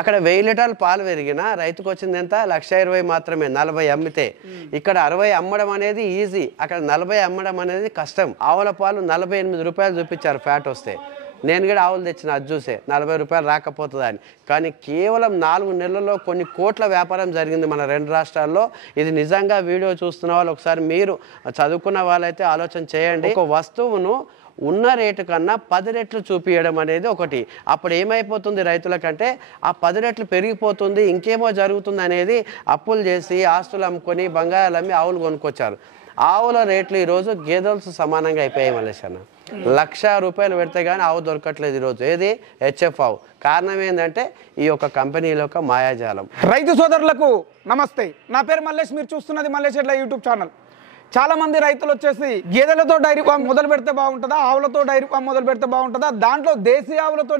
అక్కడ 1000 లీటర్ల పాలు పెరిగినా రైతుకు వచ్చింది ఎంత 1,20,000 మాత్రమే 40 అమ్మితే. ఇక్కడ 60 అమ్మడం అనేది ఈజీ, అక్కడ 40 అమ్మడం అనేది కష్టం. ఆవుల పాలు 48 రూపాయలు చూపించారు ఫ్యాట్ వస్తే. నేను కూడా ఆవులు తెచ్చిన అది చూసే 40 రూపాయలు రాకపోతుందా అని. కానీ కేవలం 4 నెలల్లో కొన్ని కోట్ల వ్యాపారం జరిగింది మన 2 రాష్ట్రాల్లో. ఇది నిజంగా వీడియో చూస్తున్న వాళ్ళు ఒకసారి మీరు చదువుకున్న వాళ్ళైతే ఆలోచన చేయండి. ఒక వస్తువును ఉన్న రేటు కన్నా 10 రెట్లు చూపించడం అనేది ఒకటి. అప్పుడు ఏమైపోతుంది రైతులకంటే ఆ 10 రెట్లు పెరిగిపోతుంది, ఇంకేమో జరుగుతుంది అనేది అప్పులు చేసి ఆస్తులు అమ్ముకొని బంగారాలు అమ్మి ఆవులు కొనుక్కొచ్చారు. ఆవుల రేట్లు ఈరోజు గేదెలతో సమానంగా అయిపోయాయి మలేష్ అన్న. 1,00,000 రూపాయలు పెడితే కానీ ఆవు దొరకట్లేదు ఈరోజు. ఏది హెచ్ఎఫ్ ఆవు. కారణం ఏంటంటే ఈ యొక్క కంపెనీల యొక్క మాయాజాలం. రైతు సోదరులకు నమస్తే, నా పేరు మల్లేష్. మీరు చూస్తున్నది మల్లేష్ ఎడ్ల యూట్యూబ్ ఛానల్. చాలా మంది రైతులు వచ్చేసి గేదెలతో డైరీ ఫామ్ మొదలు పెడితే బాగుంటుందా, ఆవులతో డైరీ ఫామ్ మొదలు పెడితే బాగుంటుందా, దాంట్లో దేశీ ఆవులతో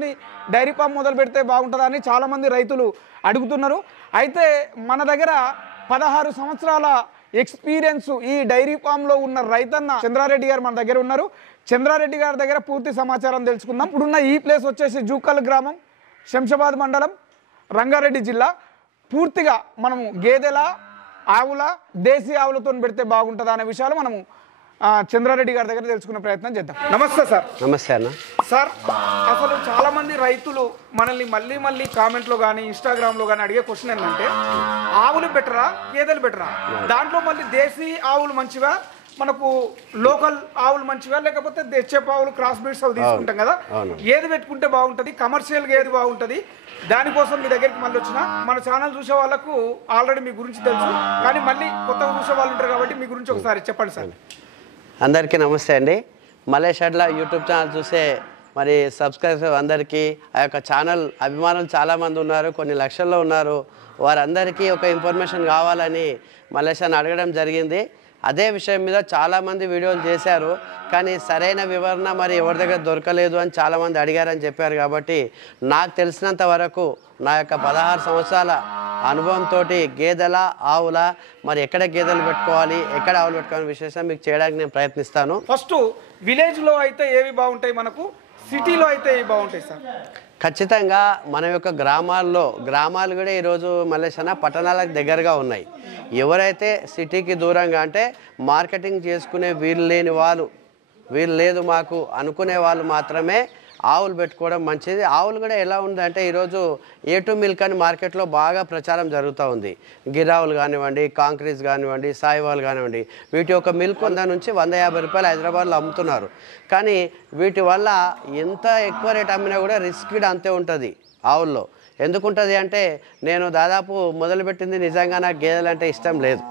డైరీ ఫామ్ మొదలు పెడితే బాగుంటుందా అని చాలామంది రైతులు అడుగుతున్నారు. అయితే మన దగ్గర 16 సంవత్సరాల ఎక్స్పీరియన్స్ ఈ డైరీ ఫామ్లో ఉన్న రైతన్న చంద్రారెడ్డి గారు మన దగ్గర ఉన్నారు. చంద్రారెడ్డి గారి దగ్గర పూర్తి సమాచారం తెలుసుకుందాం. ఇప్పుడున్న ఈ ప్లేస్ వచ్చేసి జూకల్ గ్రామం, శంషాబాద్ మండలం, రంగారెడ్డి జిల్లా. పూర్తిగా మనము గేదెల, ఆవుల, దేశీ ఆవులతో పెడితే బాగుంటుందా అనే విషయాలు మనము చంద్రారెడ్డి గారి దగ్గర తెలుసుకునే ప్రయత్నం చేద్దాం. నమస్తే సార్. నమస్తే అన్న. సార్, అసలు చాలా మంది రైతులు మనల్ని మళ్ళీ కామెంట్లో కానీ ఇన్స్టాగ్రామ్లో కానీ అడిగే క్వశ్చన్ ఏంటంటే ఆవులు బెటరా గేదెలు బెటరా, దాంట్లో మళ్ళీ దేశీ ఆవులు మంచివా, మనకు లోకల్ ఆవులు మంచివా, లేకపోతే హెచ్ఎఫ్ ఆవులు క్రాస్ బ్రీడ్స్ అవి తీసుకుంటాం కదా, ఏది పెట్టుకుంటే బాగుంటుంది, కమర్షియల్గా ఏది బాగుంటుంది, దానికోసం మీ దగ్గరికి మళ్ళీ వచ్చిన మన ఛానల్ చూసే వాళ్ళకు ఆల్రెడీ మీ గురించి తెలుసు, కానీ మళ్ళీ కొత్తగా చూసే వాళ్ళు ఉంటారు కాబట్టి మీ గురించి ఒకసారి చెప్పండి సార్. అందరికీ నమస్తే అండి. మల్లేష్ ఎడ్ల యూట్యూబ్ ఛానల్ చూసే మరి సబ్స్క్రైబర్స్ అందరికీ, ఆ యొక్క ఛానల్ అభిమానులు చాలామంది ఉన్నారు, కొన్ని లక్షల్లో ఉన్నారు. వారందరికీ ఒక ఇన్ఫర్మేషన్ కావాలని మల్లేష్ అని అడగడం జరిగింది. అదే విషయం మీద చాలామంది వీడియోలు చేశారు, కానీ సరైన వివరణ మరి ఎవరి దగ్గర దొరకలేదు అని చాలామంది అడిగారని చెప్పారు. కాబట్టి నాకు తెలిసినంత వరకు నా యొక్క 16 సంవత్సరాల అనుభవంతో గేదెల, ఆవుల, మరి ఎక్కడ గేదెలు పెట్టుకోవాలి, ఎక్కడ ఆవులు పెట్టుకోవాలని విశేషం మీకు చేయడానికి నేను ప్రయత్నిస్తాను. ఫస్ట్ విలేజ్లో అయితే ఏవి బాగుంటాయి, మనకు సిటీలో అయితే ఏవి బాగుంటాయి సార్? ఖచ్చితంగా మన యొక్క గ్రామాలు కూడా ఈరోజు మల్లేష్ అన్న పట్టణాలకు దగ్గరగా ఉన్నాయి. ఎవరైతే సిటీకి దూరంగా అంటే మార్కెటింగ్ చేసుకునే వీలు లేని వాళ్ళు, వీలు లేదు మాకు అనుకునే వాళ్ళు మాత్రమే ఆవులు పెట్టుకోవడం మంచిది. ఆవులు కూడా ఎలా ఉందంటే ఈరోజు A2 మిల్క్ అని మార్కెట్లో బాగా ప్రచారం జరుగుతూ ఉంది. గిరావులు కానివ్వండి, కాంక్రీస్ కానివ్వండి, సాయివాల్ కానివ్వండి, వీటి యొక్క మిల్క్ 100 నుంచి 150 రూపాయలు హైదరాబాద్లో అమ్ముతున్నారు. కానీ వీటి వల్ల ఎంత ఎక్కువ రేట్ అమ్మినా కూడా రిస్క్ కూడా అంతే ఉంటుంది ఆవుల్లో. ఎందుకుంటుంది అంటే నేను దాదాపు మొదలుపెట్టింది నిజంగా నాకు గేదెలు అంటే ఇష్టం లేదు,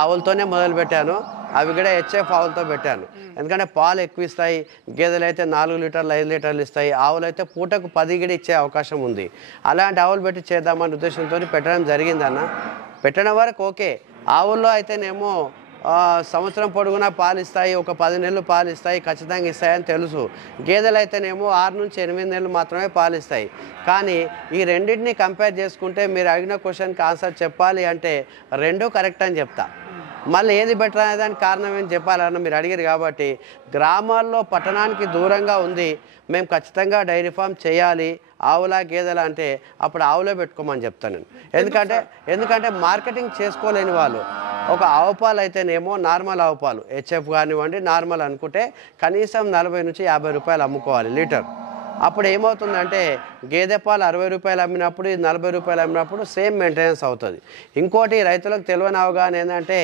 ఆవులతోనే మొదలుపెట్టాను. అవి కూడా హెచ్ఎఫ్ ఆవులతో పెట్టాను. ఎందుకంటే పాలు ఎక్కువ ఇస్తాయి. గేదెలు అయితే 4 లీటర్లు 5 లీటర్లు ఇస్తాయి. ఆవులు అయితే పూటకు 10 కూడా ఇచ్చే అవకాశం ఉంది. అలాంటి ఆవులు పెట్టి చేద్దామనే ఉద్దేశంతో పెట్టడం జరిగిందన్న. పెట్టడం వరకు ఓకే. ఆవుల్లో అయితేనేమో సంవత్సరం పొడుగునా పాలు ఇస్తాయి, ఒక 10 నెలలు పాలు ఇస్తాయి, ఖచ్చితంగా ఇస్తాయని తెలుసు. గేదెలు అయితేనేమో 6 నుంచి 8 నెలలు మాత్రమే పాలు ఇస్తాయి. కానీ ఈ రెండింటిని కంపేర్ చేసుకుంటే మీరు అడిగిన క్వశ్చన్కి ఆన్సర్ చెప్పాలి అంటే రెండూ కరెక్ట్ అని చెప్తా. మళ్ళీ ఏది బెటర్ అనే దానికి కారణం ఏం చెప్పాలన్న మీరు అడిగారు. కాబట్టి గ్రామాల్లో పట్టణానికి దూరంగా ఉంది, మేము ఖచ్చితంగా డైరీ ఫామ్ చేయాలి, ఆవుల గేదెల అంటే అప్పుడు ఆవులే పెట్టుకోమని చెప్తాను నేను. ఎందుకంటే మార్కెటింగ్ చేసుకోలేని వాళ్ళు ఒక ఆవు పాలు అయితేనేమో నార్మల్ ఆవు పాలు హెచ్ఎఫ్ కానివ్వండి నార్మల్ అనుకుంటే కనీసం 40 నుంచి 50 రూపాయలు అమ్ముకోవాలి లీటర్. అప్పుడు ఏమవుతుందంటే గేదె పాలు 60 రూపాయలు అమ్మినప్పుడు, 40 రూపాయలు అమ్మినప్పుడు సేమ్ మెయింటెనెన్స్ అవుతుంది. ఇంకోటి రైతులకు తెలియని అవగాహన ఏంటంటే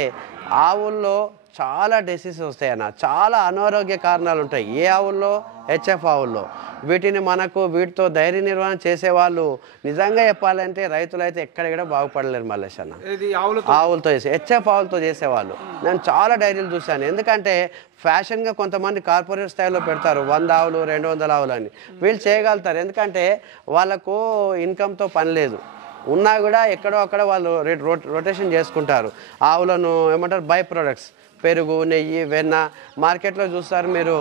ఆవుల్లో చాలా డిసీజెస్ వస్తాయన్న, చాలా అనారోగ్య కారణాలు ఉంటాయి. ఏ ఆవుల్లో? హెచ్ఎఫ్ ఆవుల్లో. వీటితో ధైర్య నిర్వహణ చేసేవాళ్ళు నిజంగా చెప్పాలంటే రైతులు అయితే ఎక్కడ బాగుపడలేరు మల్లేష్ అన్న. ఆవులతో చేసే హెచ్ఎఫ్ ఆవులతో చేసేవాళ్ళు నేను చాలా డైరీలు చూశాను. ఎందుకంటే ఫ్యాషన్గా కొంతమంది కార్పొరేట్ స్థాయిలో పెడతారు 100 ఆవులు 200 ఆవులు అని. వీళ్ళు చేయగలుగుతారు ఎందుకంటే వాళ్ళకు ఇన్కమ్తో పని లేదు. ఉన్నా కూడా ఎక్కడో అక్కడ వాళ్ళు రొటేషన్ చేసుకుంటారు. ఆవులను ఏమంటారు బై ప్రొడక్ట్స్, పెరుగు, నెయ్యి, వెన్న మార్కెట్లో చూస్తారు మీరు.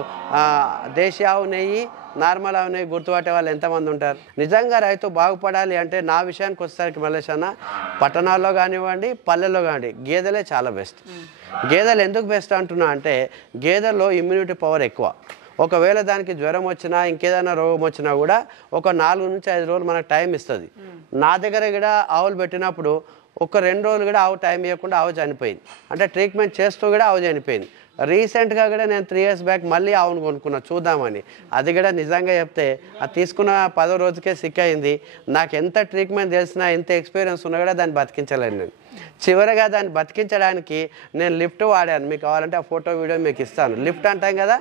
దేశీ ఆవు నెయ్యి, నార్మల్ ఆవు నెయ్యి గుర్తుపట్టే వాళ్ళు ఎంతమంది ఉంటారు? నిజంగా రైతు బాగుపడాలి అంటే నా విషయానికి వచ్చేసరికి మల్లేష్ అన్న పట్టణాల్లో కానివ్వండి పల్లెల్లో కానివ్వండి గేదెలే చాలా బెస్ట్. గేదెలు ఎందుకు బెస్ట్ అంటున్నా అంటే గేదెల్లో ఇమ్యూనిటీ పవర్ ఎక్కువ. ఒకవేళ దానికి జ్వరం వచ్చినా ఇంకేదైనా రోగం వచ్చినా కూడా ఒక 4 నుంచి 5 రోజులు మనకు టైం ఇస్తుంది. నా దగ్గర కూడా ఆవులు పెట్టినప్పుడు ఒక 2 రోజులు కూడా ఆవు టైం ఇవ్వకుండా ఆవు చనిపోయింది. అంటే ట్రీట్మెంట్ చేస్తూ కూడా ఆవు చనిపోయింది. రీసెంట్గా కూడా నేను 3 years బ్యాక్ మళ్ళీ ఆవును కొనుక్కున్నా చూద్దామని. అది కూడా నిజంగా చెప్తే అది తీసుకున్న 10వ రోజుకే సిక్ అయింది. నాకు ఎంత ట్రీట్మెంట్ తెలిసినా ఎంత ఎక్స్పీరియన్స్ ఉన్నా కూడా దాన్ని బతికించలేను నేను. చివరిగా దాన్ని బతికించడానికి నేను లిఫ్ట్ వాడాను. మీకు కావాలంటే ఆ ఫోటో వీడియో మీకు ఇస్తాను. లిఫ్ట్ అంటాం కదా,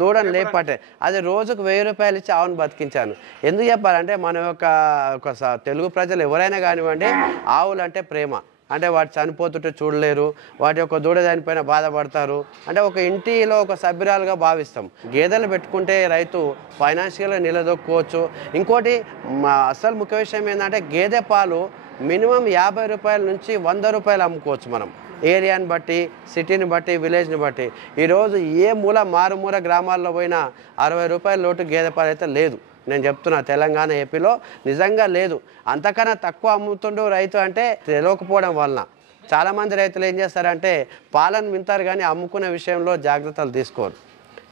దూడను లేపట్టే, అది రోజుకు 1000 రూపాయలు ఇచ్చి ఆవును బతికించాను. ఎందుకు చెప్పాలంటే మన యొక్క తెలుగు ప్రజలు ఎవరైనా కానివ్వండి, ఆవులు అంటే ప్రేమ. అంటే వాటి చనిపోతుంటే చూడలేరు, వాటి యొక్క దూడ దానిపైన బాధపడతారు. అంటే ఒక ఇంటిలో ఒక సభ్యురాలుగా భావిస్తాం. గేదెలు పెట్టుకుంటే రైతు ఫైనాన్షియల్గా నిలదొక్కుకోవచ్చు. ఇంకోటి అసలు ముఖ్య విషయం ఏంటంటే గేదె పాలు మినిమం 50 రూపాయల నుంచి 100 రూపాయలు అమ్ముకోవచ్చు మనం. ఏరియాని బట్టి, సిటీని బట్టి, విలేజ్ని బట్టి. ఈరోజు ఏ మూల మారుమూల గ్రామాల్లో పోయినా 60 రూపాయల లోటు గేదె పాలు అయితే లేదు. నేను చెప్తున్నా, తెలంగాణ ఏపీలో నిజంగా లేదు. అంతకన్నా తక్కువ అమ్ముతుండు రైతు అంటే తెలియకపోవడం వలన. చాలామంది రైతులు ఏం చేస్తారంటే పాలను వింటారు కానీ అమ్ముకునే విషయంలో జాగ్రత్తలు తీసుకోరు.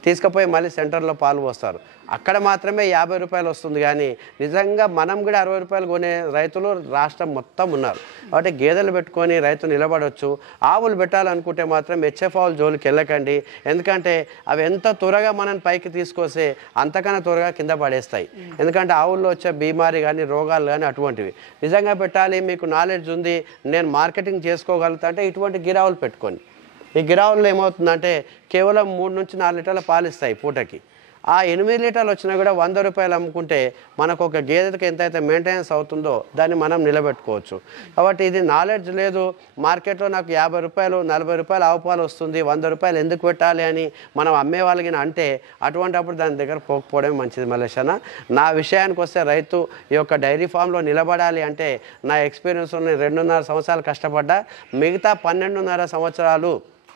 తీసుకుపోయి మళ్ళీ సెంటర్లో పాలు పోస్తారు. అక్కడ మాత్రమే 50 రూపాయలు వస్తుంది. కానీ నిజంగా మనం కూడా 60 రూపాయలు కొనే రైతులు రాష్ట్రం మొత్తం ఉన్నారు. కాబట్టి గేదెలు పెట్టుకొని రైతు నిలబడవచ్చు. ఆవులు పెట్టాలనుకుంటే మాత్రం హెచ్ఎఫ్ ఆవులు జోలికి వెళ్ళకండి. ఎందుకంటే అవి ఎంత త్వరగా మనం పైకి తీసుకొస్తే అంతకన్నా త్వరగా కింద పడేస్తాయి. ఎందుకంటే ఆవుల్లో వచ్చే బీమారి కానీ రోగాలు కానీ అటువంటివి. నిజంగా పెట్టాలి, మీకు నాలెడ్జ్ ఉంది, నేను మార్కెటింగ్ చేసుకోగలుగుతా అంటే ఇటువంటి గిరావులు పెట్టుకోండి. ఈ గిరావుల్లో ఏమవుతుందంటే కేవలం 3 నుంచి 4 లీటర్ల పాలు ఇస్తాయి పూటకి. ఆ 8 లీటర్లు వచ్చినా కూడా 100 రూపాయలు అమ్ముకుంటే మనకు ఒక గేదెకి ఎంతైతే మెయింటెనెన్స్ అవుతుందో దాన్ని మనం నిలబెట్టుకోవచ్చు. కాబట్టి ఇది నాలెడ్జ్ లేదు. మార్కెట్లో నాకు 50 రూపాయలు 40 రూపాయలు ఆవు పాలు వస్తుంది, 100 రూపాయలు ఎందుకు పెట్టాలి అని మనం అమ్మే వాళ్ళకి అంటే అటువంటిప్పుడు దాని దగ్గర పోకపోవడమే మంచిది మల్లేష్ అన్న. నా విషయానికి వస్తే రైతు ఈ యొక్క డైరీ ఫామ్లో నిలబడాలి అంటే నా ఎక్స్పీరియన్స్లో నేను 2.5 సంవత్సరాలు కష్టపడ్డా. మిగతా 12.5 సంవత్సరాలు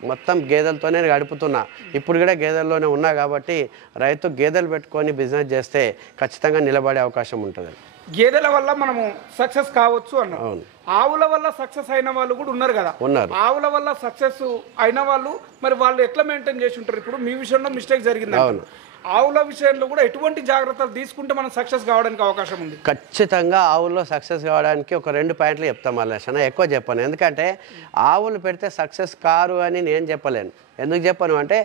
మొత్తం గేదెలతోనే గడుపుతున్నా. ఇప్పుడు కూడా గేదెల్లోనే ఉన్నా. కాబట్టి రైతు గేదెలు పెట్టుకొని బిజినెస్ చేస్తే ఖచ్చితంగా నిలబడే అవకాశం ఉంటుంది. గేదెల వల్ల మనము సక్సెస్ కావచ్చు అన్నాం. అవును. ఆవుల వల్ల సక్సెస్ అయిన వాళ్ళు కూడా ఉన్నారు కదా. ఉన్నారు. ఆవుల వల్ల సక్సెస్ అయిన వాళ్ళు మరి వాళ్ళు ఎట్లా మెయింటైన్ చేసి ఉంటారు? ఇప్పుడు మీ విషయంలో మిస్టేక్ జరిగింది. అవును. ఆవుల విషయంలో కూడా ఎటువంటి జాగ్రత్తలు తీసుకుంటే మనం సక్సెస్ కావడానికి అవకాశం ఉంది? ఖచ్చితంగా ఆవుల్లో సక్సెస్ కావడానికి ఒక 2 పాయింట్లు చెప్తాం మల్లేష్ అన్న. ఎక్కువ చెప్పను. ఎందుకంటే ఆవులు పెడితే సక్సెస్ కారు అని నేను చెప్పలేను. ఎందుకు చెప్పను అంటే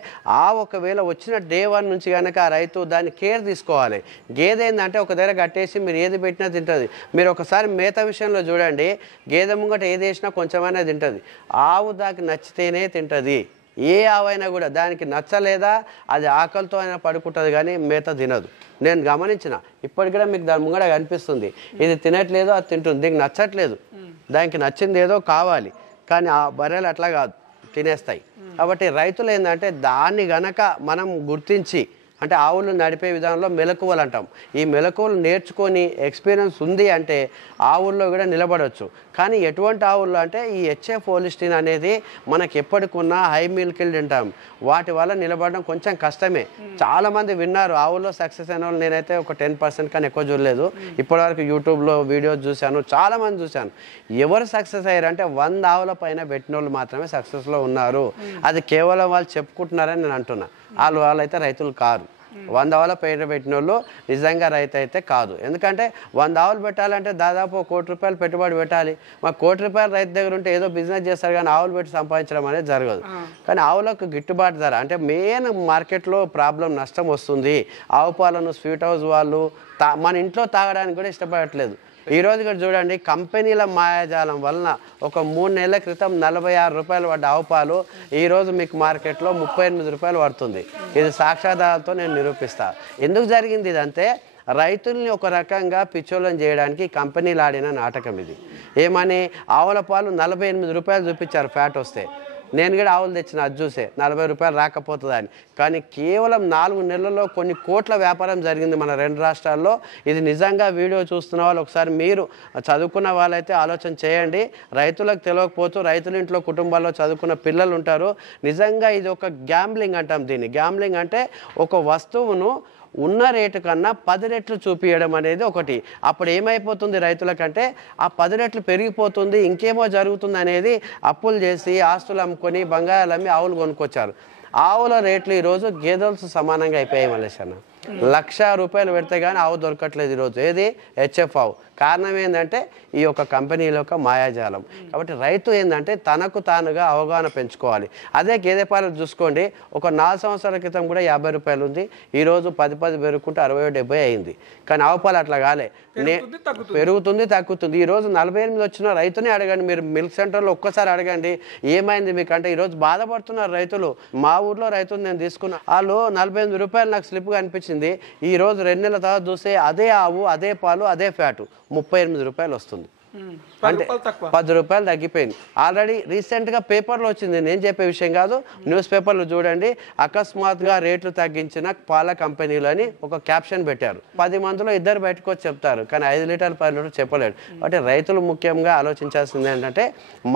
ఆవు ఒకవేళ వచ్చిన డే 1 నుంచి కనుక ఆ రైతు దాన్ని కేర్ తీసుకోవాలి. గేదె ఏంటంటే ఒక దగ్గర కట్టేసి మీరు ఏది పెట్టినా తింటుంది. మీరు ఒకసారి మేత విషయంలో చూడండి, గేదె ముంగట ఏది వేసినా కొంచెమైనా తింటుంది. ఆవు దానికి నచ్చితేనే తింటుంది. ఏ ఆవైనా కూడా దానికి నచ్చలేదా అది ఆకలితో అయినా పడుకుంటుంది కానీ మేత తినదు. నేను గమనించిన, ఇప్పటికి కూడా మీకు దాని ముంగడ కనిపిస్తుంది. ఇది తినట్లేదు, అది తింటుంది. దీనికి నచ్చట్లేదు, దానికి నచ్చింది ఏదో కావాలి. కానీ ఆ బర్రెలు అట్లా కాదు, తినేస్తాయి. కాబట్టి రైతులు ఏంటంటే దాన్ని గనక మనం గుర్తించి, అంటే ఆవులు నడిపే విధానంలో మెలకువలు అంటాం. ఈ మెలకువలు నేర్చుకొని ఎక్స్పీరియన్స్ ఉంది అంటే ఆవుల్లో కూడా నిలబడవచ్చు. కానీ ఎటువంటి ఆవుల్లో అంటే ఈ హెచ్ఎఫ్ హోలిస్టీన్ అనేది మనకి ఎప్పటికున్నా హై మిల్క్ ఈల్డ్ అంటాం. వాటి వల్ల నిలబడడం కొంచెం కష్టమే. చాలామంది విన్నారు ఆవుల్లో సక్సెస్ అయిన వాళ్ళు. నేనైతే ఒక 10% కానీ ఎక్కువ చూడలేదు. ఇప్పటివరకు యూట్యూబ్లో వీడియోస్ చూశాను, చాలామంది చూశాను. ఎవరు సక్సెస్ అయ్యారు అంటే 100 ఆవుల పైన పెట్టిన వాళ్ళు మాత్రమే సక్సెస్లో ఉన్నారు. అది కేవలం వాళ్ళు చెప్పుకుంటున్నారని నేను అంటున్నా. వాళ్ళైతే రైతులు కారు. 100 ఆవుల పైన పెట్టిన వాళ్ళు నిజంగా రైతు అయితే కాదు. ఎందుకంటే 100 ఆవులు పెట్టాలంటే దాదాపు 1 కోటి రూపాయలు పెట్టుబడి పెట్టాలి. మాకు 1 కోటి రూపాయలు రైతు దగ్గర ఉంటే ఏదో బిజినెస్ చేస్తారు కానీ ఆవులు పెట్టి సంపాదించడం అనేది జరగదు. కానీ ఆవులకు గిట్టుబాటు ధర అంటే మెయిన్ మార్కెట్లో ప్రాబ్లం నష్టం వస్తుంది. ఆవు పాలను స్వీట్ హౌస్ వాళ్ళు మన ఇంట్లో తాగడానికి కూడా ఇష్టపడట్లేదు. ఈరోజు కూడా చూడండి, కంపెనీల మాయాజాలం వలన ఒక 3 నెలల క్రితం 46 రూపాయలు పడ్డ ఆవు పాలు ఈరోజు మీకు మార్కెట్లో 38 రూపాయలు పడుతుంది. ఇది సాక్ష్యాధారాలతో నేను నిరూపిస్తా. ఎందుకు జరిగింది ఇదంటే రైతుల్ని ఒక రకంగా పిచ్చోళ్ళని చేయడానికి కంపెనీలు ఆడిన నాటకం ఇది. ఏమని ఆవుల పాలు 48 రూపాయలు చూపించారు ఫ్యాట్ వస్తే. నేను కూడా ఆవులు తెచ్చిన, అది చూసే 40 రూపాయలు రాకపోతుందని. కానీ కేవలం 4 నెలల్లో కొన్ని కోట్ల వ్యాపారం జరిగింది మన 2 రాష్ట్రాల్లో. ఇది నిజంగా వీడియో చూస్తున్న వాళ్ళు ఒకసారి మీరు చదువుకున్న వాళ్ళైతే ఆలోచన చేయండి. రైతులకు తెలియకపోతూ రైతుల ఇంట్లో కుటుంబాల్లో చదువుకున్న పిల్లలు ఉంటారు. నిజంగా ఇది ఒక గ్యాంబ్లింగ్ అంటాం దీన్ని. గ్యాంబ్లింగ్ అంటే ఒక వస్తువును ఉన్న రేటు కన్నా 10 రెట్లు చూపించడం అనేది ఒకటి. అప్పుడు ఏమైపోతుంది రైతులకంటే ఆ 10 రెట్లు పెరిగిపోతుంది, ఇంకేమో జరుగుతుంది అనేది అప్పులు చేసి ఆస్తులు అమ్ముకొని బంగారాలు అమ్మి ఆవులు కొనుక్కొచ్చారు. ఆవుల రేట్లు ఈరోజు గేదెలతో సమానంగా అయిపోయాయి మల్లేష్ అన్న. 1,00,000 రూపాయలు పెడితే కానీ ఆవు దొరకట్లేదు ఈరోజు. ఏది హెచ్ఎఫ్ ఆవు. కారణం ఏంటంటే ఈ యొక్క కంపెనీల యొక్క మాయాజాలం. కాబట్టి రైతు ఏంటంటే తనకు తానుగా అవగాహన పెంచుకోవాలి. అదే గేదె పాలు చూసుకోండి, ఒక 4 సంవత్సరాల క్రితం కూడా 50 రూపాయలు ఉంది, ఈరోజు 10 పెరుగుకుంటే 60-70 అయింది. కానీ ఆవు పాలు అట్లా కాలే, పెరుగుతుంది తగ్గుతుంది. ఈరోజు 48 వచ్చిన రైతునే అడగండి, మీరు మిల్క్ సెంటర్లో ఒక్కసారి అడగండి ఏమైంది మీకు అంటే ఈరోజు బాధపడుతున్నారు రైతులు. మా ఊర్లో రైతులు నేను తీసుకున్నా, వాళ్ళు 48 రూపాయలు నాకు స్లిప్గా అనిపించింది. ఈరోజు 2 నెలల తర్వాత చూస్తే అదే ఆవు అదే పాలు అదే ఫ్యాటు 38 రూపాయలు వస్తుంది. అంటే 10 రూపాయలు తగ్గిపోయింది. ఆల్రెడీ రీసెంట్గా పేపర్లో వచ్చింది, నేను చెప్పే విషయం కాదు, న్యూస్ పేపర్లు చూడండి. అకస్మాత్తుగా రేట్లు తగ్గించిన పాల కంపెనీలు అని ఒక క్యాప్షన్ పెట్టారు. 10 మందిలో 2 బయటకు వచ్చి చెప్తారు, కానీ 5 లీటర్లు 10 లీటర్లు చెప్పలేడు. కాబట్టి రైతులు ముఖ్యంగా ఆలోచించాల్సింది ఏంటంటే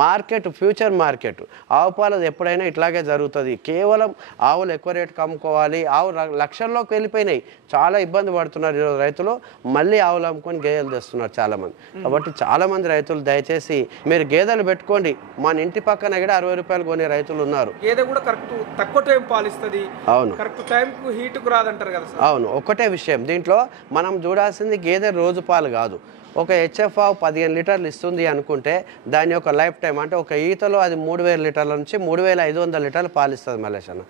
మార్కెట్, ఫ్యూచర్ మార్కెట్. ఆవు పాలది ఎప్పుడైనా ఇట్లాగే జరుగుతుంది. కేవలం ఆవులు ఎక్కువ రేటుకి అమ్ముకోవాలి, ఆవు లక్షల్లోకి వెళ్ళిపోయినాయి, చాలా ఇబ్బంది పడుతున్నారు ఈరోజు రైతులు. మళ్ళీ ఆవులు అమ్ముకొని గేదెలు తెస్తున్నారు చాలామంది. కాబట్టి చాలామంది రైతులు దయచేసి మీరు గేదెలు పెట్టుకోండి. మన ఇంటి పక్కన కూడా 60 రూపాయలు కొనే రైతులు ఉన్నారు. గేదె కూడా కరెక్ట్ తక్కువ టైం పాలిస్తుంది. అవును, కరెక్ట్ టైంకు హీట్కు రాదంటారు కదా. అవును, ఒకటే విషయం దీంట్లో మనం చూడాల్సింది గేదె రోజు పాలు కాదు. ఒక హెచ్ఎఫ్ ఆవు 15 లీటర్లు ఇస్తుంది అనుకుంటే దాని యొక్క లైఫ్ టైం అంటే ఒక ఈతలో అది 3,000 లీటర్ల నుంచి 3,500 లీటర్లు పాలు ఇస్తుంది మల్లేష్ అన్న.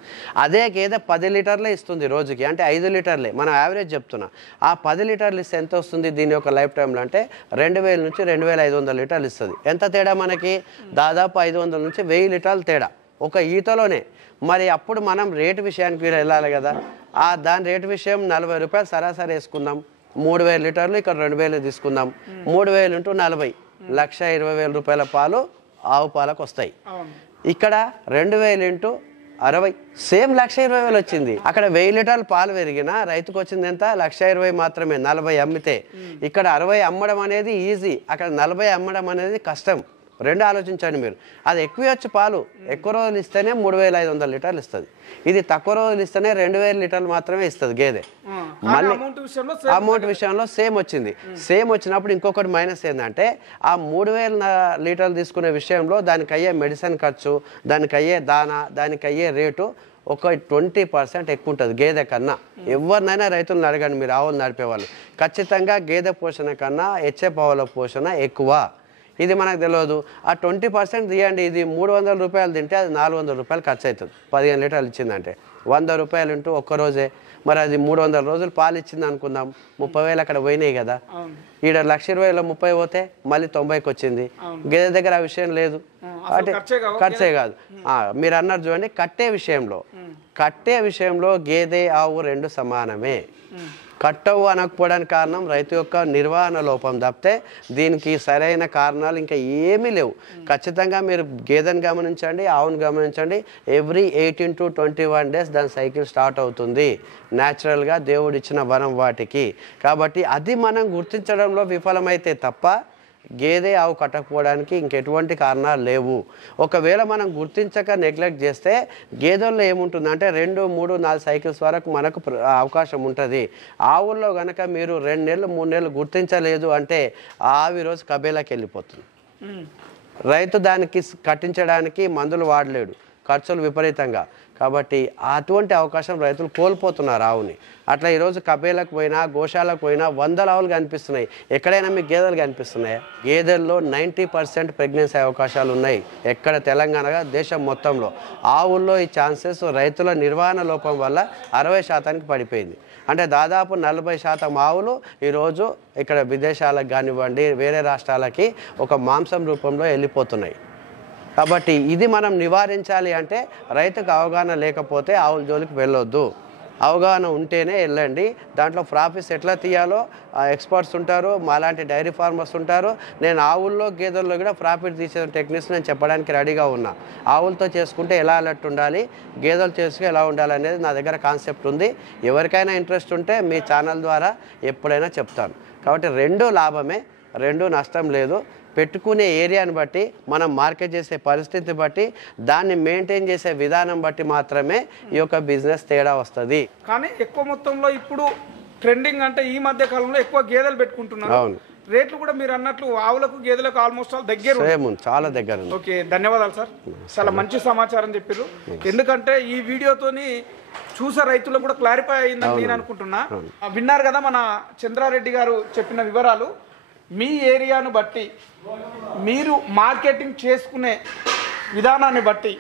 అదే గేదె 10 లీటర్లే ఇస్తుంది రోజుకి, అంటే 5 లీటర్లే మనం యావరేజ్ చెప్తున్నా. ఆ 10 లీటర్లు ఇస్తే ఎంత వస్తుంది దీని యొక్క లైఫ్ టైంలో అంటే 2,000 నుంచి 2,500 లీటర్లు ఇస్తుంది. ఎంత తేడా మనకి? దాదాపు 500 నుంచి 1000 లీటర్లు తేడా ఒక ఈతలోనే. మరి అప్పుడు మనం రేటు విషయానికి వెళ్ళాలి కదా. దాని రేటు విషయం 40 రూపాయలు సరాసరి వేసుకుందాం. 3,000 లీటర్లు ఇక్కడ 2,000 తీసుకుందాం. 3,000 × 40 1,20,000 రూపాయల పాలు ఆవు పాలకు వస్తాయి. ఇక్కడ 2,000 × 60 సేమ్ 1,20,000 వచ్చింది. అక్కడ 1000 లీటర్లు పాలు పెరిగినా రైతుకు వచ్చింది ఎంత? 1,20,000 మాత్రమే. 40 అమ్మితే ఇక్కడ 60 అమ్మడం అనేది ఈజీ, అక్కడ 40 అమ్మడం అనేది కష్టం. రెండు ఆలోచించండి మీరు. అది ఎక్కువ వచ్చి పాలు ఎక్కువ రోజులు ఇస్తేనే 3,500 లీటర్లు ఇస్తుంది. ఇది తక్కువ రోజులు ఇస్తేనే 2,000 లీటర్లు మాత్రమే ఇస్తుంది గేదె. మళ్ళీ అమౌంట్ విషయంలో సేమ్ వచ్చింది. సేమ్ వచ్చినప్పుడు ఇంకొకటి మైనస్ ఏంటంటే ఆ 3,000 లీటర్లు తీసుకునే విషయంలో దానికి అయ్యే మెడిసిన్ ఖర్చు, దానికి అయ్యే దానా, దానికి అయ్యే రేటు ఒక 20% ఎక్కువ ఉంటుంది గేదె కన్నా. ఎవరినైనా రైతులను అడగండి మీరు, ఆవులు నడిపేవాళ్ళు, ఖచ్చితంగా గేదె పోషణ కన్నా హెచ్ఎఫ్ ఆవుల పోషణ ఎక్కువ. ఇది మనకు తెలియదు. ఆ 20% తీయండి, ఇది 300 రూపాయలు తింటే అది 400 రూపాయలు ఖర్చు అవుతుంది. 15 లీటర్లు ఇచ్చిందంటే 100 రూపాయలు ఇంటూ ఒక్కరోజే. మరి అది 300 రోజులు పాలు ఇచ్చింది అనుకుందాం, 30,000 అక్కడ పోయినాయి కదా. ఈడ 1,20,000లో 30 పోతే మళ్ళీ 90కి వచ్చింది. గేదె దగ్గర ఆ విషయం లేదు, అంటే ఖర్చే కాదు. మీరు అన్నారు చూడండి, కట్టే విషయంలో గేదె ఆవు రెండు సమానమే. కట్టవు అనకపోవడానికి కారణం రైతు యొక్క నిర్వహణ లోపం తప్పితే దీనికి సరైన కారణాలు ఇంకా ఏమీ లేవు. ఖచ్చితంగా మీరు గేదెను గమనించండి, ఆవును గమనించండి. ఎవ్రీ 18 to 21 days దాని సైకిల్ స్టార్ట్ అవుతుంది న్యాచురల్గా దేవుడిచ్చిన వరం వాటికి. కాబట్టి అది మనం గుర్తించడంలో విఫలమైతే తప్ప గేదె ఆవు కట్టకపోవడానికి ఇంకెటువంటి కారణాలు లేవు. ఒకవేళ మనం గుర్తించక నెగ్లెక్ట్ చేస్తే గేదెల్లో ఏముంటుందంటే 2, 3, 4 సైకిల్స్ వరకు మనకు అవకాశం ఉంటుంది. ఆవుల్లో కనుక మీరు 2 నెలలు 3 నెలలు గుర్తించలేదు అంటే ఆవి రోజు కబేలాకి వెళ్ళిపోతుంది. రైతు దానికి కట్టించడానికి మందులు వాడలేడు, ఖర్చులు విపరీతంగా. కాబట్టి అటువంటి అవకాశం రైతులు కోల్పోతున్నారు ఆవుని. అట్లా ఈరోజు కబేలకు పోయినా గోశాలకు పోయినా 100 ఆవులు కనిపిస్తున్నాయి. ఎక్కడైనా మీకు గేదెలు కనిపిస్తున్నాయా? గేదెల్లో 90% ప్రెగ్నెన్సీ అవకాశాలు ఉన్నాయి. ఎక్కడ తెలంగాణగా దేశం మొత్తంలో. ఆవుల్లో ఈ ఛాన్సెస్ రైతుల నిర్వహణ లోపం వల్ల 60% పడిపోయింది. అంటే దాదాపు 40% ఆవులు ఈరోజు ఇక్కడ విదేశాలకు కానివ్వండి వేరే రాష్ట్రాలకి ఒక మాంసం రూపంలో వెళ్ళిపోతున్నాయి. కాబట్టి ఇది మనం నివారించాలి అంటే రైతుకు అవగాహన లేకపోతే ఆవుల జోలికి వెళ్ళొద్దు. అవగాహన ఉంటేనే వెళ్ళండి. దాంట్లో ప్రాఫిట్స్ ఎట్లా తీయాలో ఎక్స్పర్ట్స్ ఉంటారు, మాలాంటి డైరీ ఫార్మర్స్ ఉంటారు. నేను ఆవుల్లో గేదెల్లో కూడా ప్రాఫిట్ తీసే టెక్నిక్స్ నేను చెప్పడానికి రెడీగా ఉన్నా. ఆవులతో చేసుకుంటే ఎలా అలర్ట్ ఉండాలి, గేదెలు చేసుకుని ఎలా ఉండాలి అనేది నా దగ్గర కాన్సెప్ట్ ఉంది. ఎవరికైనా ఇంట్రెస్ట్ ఉంటే మీ ఛానల్ ద్వారా ఎప్పుడైనా చెప్తాను. కాబట్టి రెండు లాభమే, రెండు నష్టం లేదు. పెట్టుకునే ఏరియాని బట్టి, మనం మార్కెట్ చేసే పరిస్థితి బట్టి, దాన్ని మెయింటైన్ చేసే విధానం బట్టి మాత్రమే ఈ యొక్క బిజినెస్ తేడా వస్తుంది. కానీ ఎక్కువ మొత్తంలో ఇప్పుడు ట్రెండింగ్ అంటే ఈ మధ్య కాలంలో ఎక్కువ గేదెలు పెట్టుకుంటున్నారు. అవును, రేట్లు కూడా మీరు అన్నట్లు ఆవులకు గేదెలకు ఆల్మోస్ట్ ఆల్ దగ్గర సేమ్ ఉంది, చాలా దగ్గర ఉంది. ఓకే, ధన్యవాదాలు సార్, చాలా మంచి సమాచారం చెప్పారు. ఎందుకంటే ఈ వీడియోతోని చూసే రైతులకు కూడా క్లారిఫై అయిందని నేను అనుకుంటున్నా. విన్నారు కదా మన చంద్రారెడ్డి గారు చెప్పిన వివరాలు. మీ ఏరియాను బట్టి మీరు మార్కెటింగ్ చేసుకునే విధానాన్ని బట్టి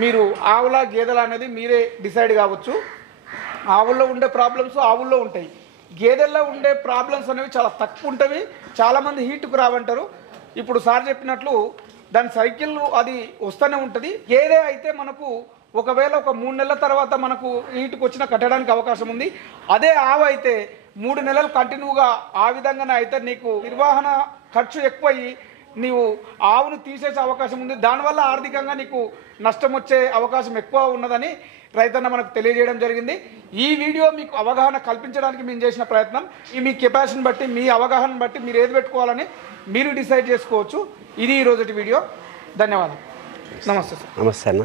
మీరు ఆవుల గేదెల అనేది మీరే డిసైడ్ కావచ్చు. ఆవుల్లో ఉండే ప్రాబ్లమ్స్ ఆవుల్లో ఉంటాయి, గేదెల్లో ఉండే ప్రాబ్లమ్స్ అనేవి చాలా తక్కువ ఉంటాయి. చాలామంది హీట్కు రావంటారు. ఇప్పుడు సార్ చెప్పినట్లు దాని సైకిల్ అది వస్తూనే ఉంటుంది. గేదె అయితే మనకు ఒకవేళ ఒక 3 నెలల తర్వాత మనకు హీట్కి వచ్చిన కట్టడానికి అవకాశం ఉంది. అదే ఆవు అయితే 3 నెలలు కంటిన్యూగా ఆ విధంగానే అయితే నీకు నిర్వహణ ఖర్చు ఎక్కువయ్యి నీవు ఆవును తీసేసే అవకాశం ఉంది. దానివల్ల ఆర్థికంగా నీకు నష్టం వచ్చే అవకాశం ఎక్కువ ఉన్నదని రైతన్న మనకు తెలియజేయడం జరిగింది. ఈ వీడియో మీకు అవగాహన కల్పించడానికి మేము చేసిన ప్రయత్నం. ఈ మీ కెపాసిటీని బట్టి మీ అవగాహన బట్టి మీరు ఏది పెట్టుకోవాలని మీరు డిసైడ్ చేసుకోవచ్చు. ఇది ఈరోజుటి వీడియో. ధన్యవాదాలు. నమస్తే సార్. నమస్తే అన్న.